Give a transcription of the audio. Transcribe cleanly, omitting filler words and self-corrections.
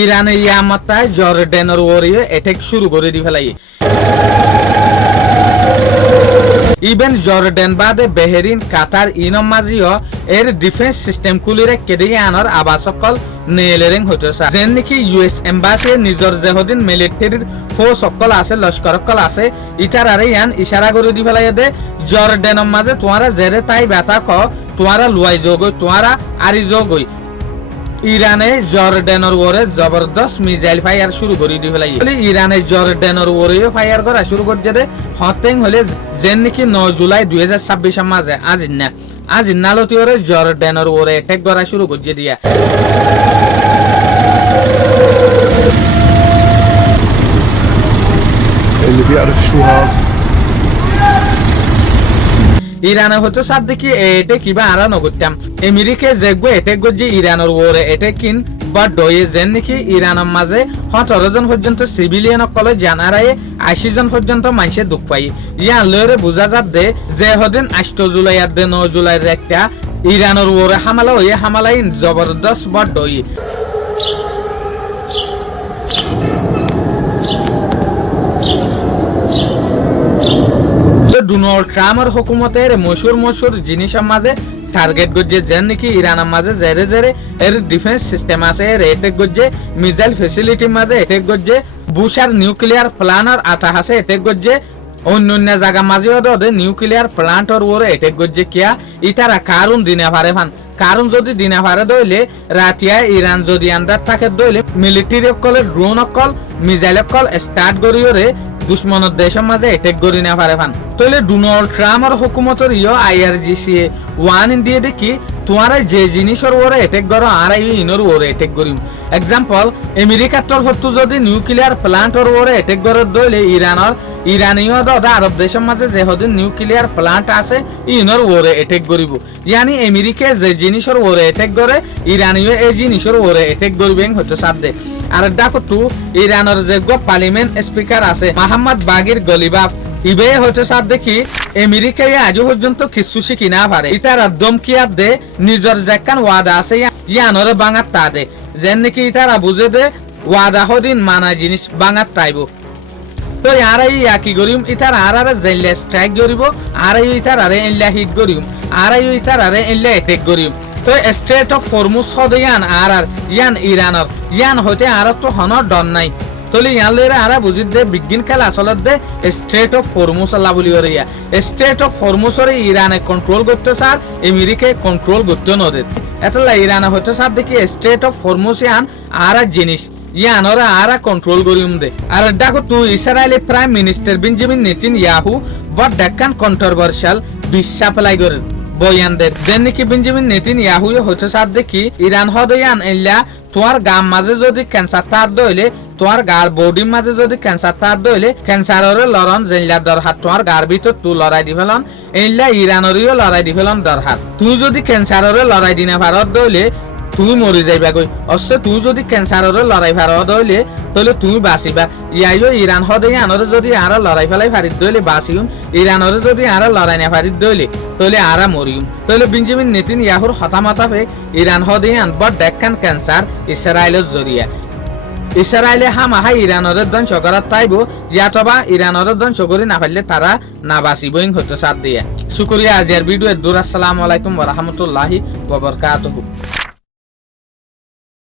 ইরানে ইয়ামাতায় জর্ডানের ওরে অ্যাটাক শুরু করে দি ফেলাই ইভেন জর্ডান বাদে বেহেরিন কাতার ইনম মাজিও এর ডিফেন্স সিস্টেম কুলিরে কেদিয়ে আনার আবাসকল নেলেরেং হইতেছে যেন নাকি ইউএস এম্বাসি নিজর যেহদিন মিলিটারির ফোর্স সকল আছে লস্কর সকল আছে ইটার আরে ইয়ান ইশারা করে দি ফেলাই দে জর্ডানের মাঝে তোমারা জেরে তাই ব্যথা ক তোমারা লুয়াই যোগ তোমারা আরি যোগই ইরানে জর্ডানের ওরে জবরদস্ত মিসাইল ফায়ার শুরু করে দি ফেলাই ইরানে জর্ডানের ওরে ফায়ার করা শুরু করছে দে হতেং হলে যেন নাকি 9 জুলাই 2026 এর মাঝে আজ নালতি ওরে জর্ডানের ওরে অ্যাটাক করা শুরু করছে দিয়া اللي بيعرف شو هذا ইরানে হতো সাদ দেখি এটা কিবা আরা নগত্যাম আমেরিকা যেগো এটেক গজি ইরানের ওরে এটেকিন বা ডয়ে যেন নাকি ইরানের মাঝে 17 জন পর্যন্ত সিভিলিয়ান কলে জানারায় 80 জন পর্যন্ত মানুষে দুঃখ পাই ইয়ান লরে বুঝা যাত দে যে হদিন 8 জুলাই আর 9 জুলাইয়ের একটা ইরানের ওরে হামলা হয়ে হামলাই জবরদস্ত বা ডয়ে ডোনাল্ড ট্রাম্পের হুকুমতের মশুর জিনিসের মাঝে টার্গেট গজে যেন নাকি ইরানের মাঝে জেরে জেরে এর ডিফেন্স সিস্টেম আছে এর এটেক গজে মিসাইল ফ্যাসিলিটির মাঝে এটেক গজে বুশার নিউক্লিয়ার প্ল্যানার আতা আছে এটেক গজে অন্য জায়গা মাঝেও দে নিউক্লিয়ার প্ল্যান্টর ওরে এটেক গজে কিয়া ইতারা কারণ দিনে পারে ফান কারণ যদি দিনে পারে দইলে রাতিয়া ইরান যদি আন্দার থাকে দইলে মিলিটারি অকল ড্রোন অকল মিসাইল অকল স্টার্ট করিওরে দুশ্মনের দেশের মাঝে অ্যাটাক করি না পারে ফান তাহলে ডোনাল্ড ট্রাম্পের হুকুমতের IRGC ওয়ান দিয়ে দেখি তোমার যে জিনিসের ওরে অ্যাটাক করো আর ইনর ওরে অ্যাটাক করিম এক্সাম্পল আমেরিকার তরফ যদি নিউক্লিয়ার প্ল্যান্টর ওরে অ্যাটাক করে দইলে ইরানীয় দাদা আরব দেশের মাঝে যে হদিন নিউক্লিয়ার প্ল্যান্ট আছে ইনর ওরে অ্যাটাক করিব ইয়ানি আমেরিকা যে জিনিসের ওরে অ্যাটাক করে ইরানীয় এই জিনিসের ওরে অ্যাটাক করবেন হয়তো সাথে আর দেখো তো ইরানের যে পার্লামেন্ট স্পিকার আছে মোহাম্মদ বাগির গলিবাফ ইবে হচ্ছে সাথ দেখি আমেরিকায় আজ পর্যন্ত কিছু শিখি না পারে ইতারা দমকিয়া দে নিজের যেখান ওয়াদা আছে ইয়ানরে বাঙাত তা দে যেন নাকি ইতারা বুঝে দে ওয়াদা হদিন মানা জিনিস বাঙাত তাইব তো আরাই কি করিম ইতার আরারে জেলে স্ট্রাইক করিব আরাই ইতার আরে এল্লা হিট করিম আরাই ইতার আরে এল্লা অ্যাটাক করিম তো স্টেট অফ ফরমুজ হদে ইয়ান ইরানের ইয়ান হইতে আর তো হনর ডন নাই তলি ইয়ান লইরে আরা বুঝি দে বিজ্ঞান খেলা আসলে দে স্টেট অফ ফরমুজ আল্লাহ বলি ওরে স্টেট অফ ফরমুজ ওরে ইরানে কন্ট্রোল করতে স্যার আমেরিকায় কন্ট্রোল করতে নদে এতলা ইরানে হইতে স্যার দেখি স্টেট অফ ফরমুজ ইয়ান আর জিনিস ইয়ান ওরা আরা কন্ট্রোল করিম দে আর দেখো তুই Israeli prime minister Benjamin Netanyahu বট ডেকান কন্ট্রোভার্সিয়াল বিশ্বাপলাই করে বয়ানদের যেন নাকি বেঞ্জামিন নেতানিয়াহু হচ্ছে সাথ দেখি ইরান হদয়ান এল্লা তোমার গাম মাঝে যদি ক্যান্সার তার দইলে তোমার গার বডির মাঝে যদি ক্যান্সার তার দইলে ক্যান্সারের লড়ন জেল্লা দরহাত তোমার গার ভিতর তুই লড়াই দি ফেলন এল্লা ইরানেরও লড়াই দি ফেলন দরহাত তুই যদি ক্যান্সারের লড়াই দিনে ভারত দইলে তুই মরি যাইবা গই অবশ্য তুই যদি ক্যান্সারের লড়াই ভারত দইলে তাহলে তুমি বাঁচিবা ইয়াইও ইরান হদে আনরে যদি আর লড়াই ফেলাই ফারিত দইলে বাঁচিম ইরানরে যদি আর লড়াই না ফারিত দইলে তাহলে আরা মরিম তাহলে বেঞ্জামিন নেতানিয়াহুর হতামাতা ফেক ইরান হদে আনবার ডেকান ক্যান্সার ইসরায়েলের জরিয়া ইসরায়েলে হামাহা ইরানের ধ্বংস করার তাইব ইয়াতবা ইরানের ধ্বংস করে না পারলে তারা না বাঁচিবই হতে সাথ দিয়ে শুকরিয়া আজিয়ার ভিডিও দূর আসসালামু আলাইকুম ওয়া রাহমাতুল্লাহি ওয়া বারাকাতুহু।